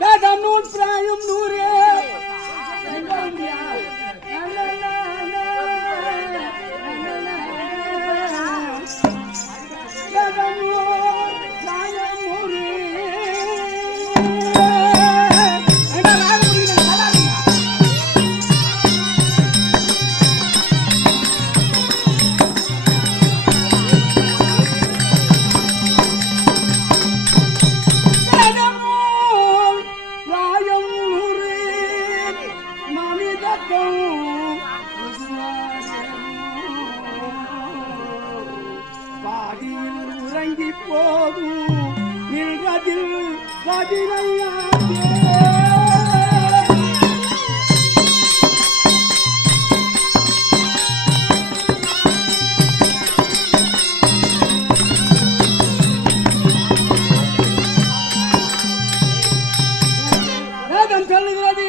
நூல் பிராயம் நூறு பாதியில் உறங்கி போதும் நின்றதில் வேதம் சொல்லுகிறது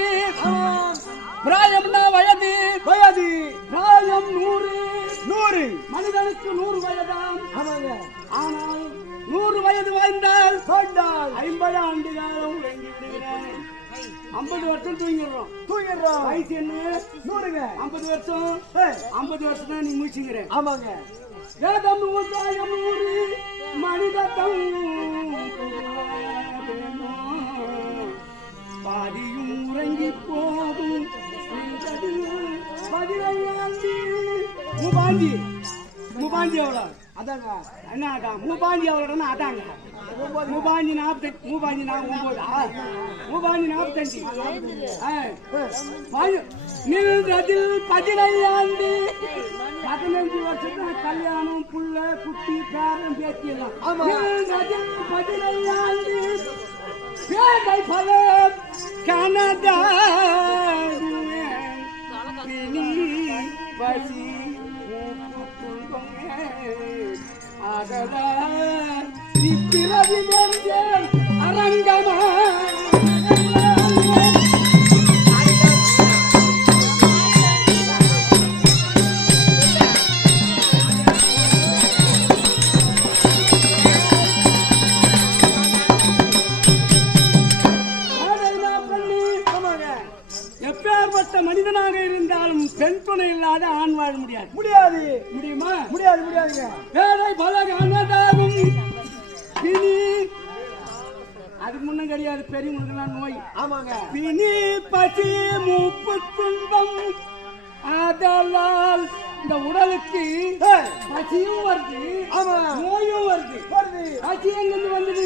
பிராயம்னா வயது வயது பிராயம் 100 மனிதனுக்கு 100 வயதாம். ஆனால் 100 வயது வாழ்ந்தால் 50 ஆண்டு காலம் 50 வருஷம் தூங்கிடுறோம் வயசு என்ன 100ங்க 50 வருஷம் 50 வருஷம் தான் நீ முடிச்சுக்கிறேன். ஆமாங்க வேதம் பிராயம் 100 மனிதத்தம் பாதியும் உறங்கி போதும் மூபாஞ்சி எவ்வளோ அதாங்க என்ன ஆட்டம் மூபாஞ்சி எவ்வளோன்னா அதாங்க மூபாஞ்சி 45 மூபாஞ்சி 45 நின்றதில் 15 ஆண்டு 15 வருஷம் கல்யாணம் புள்ள குட்டி பேரம் பேத்தியெல்லாம் நின்றதில் 15 ஆண்டு பேதை பலம் கனதா பசி அதனால் இப்பிறவி அரங்கமா எப்பேற்பட்ட மனிதனாக இருந்தாலும் பெண் துணை இல்லாத ஆண் வாழ முடியாது. முடியுமா? முடியாதுங்க. வேலை பலகானதாகும் பிணி அதுக்கு முன்னும் கிடையாது. பெரியவங்களுக்கெல்லாம் நோய். ஆமாங்க பிணி பசி மூப்பு துன்பம் அதனால் இந்த உடலுக்கு பசியும் வருது நோயும் வருது. பசி எங்கிருந்து வந்தது?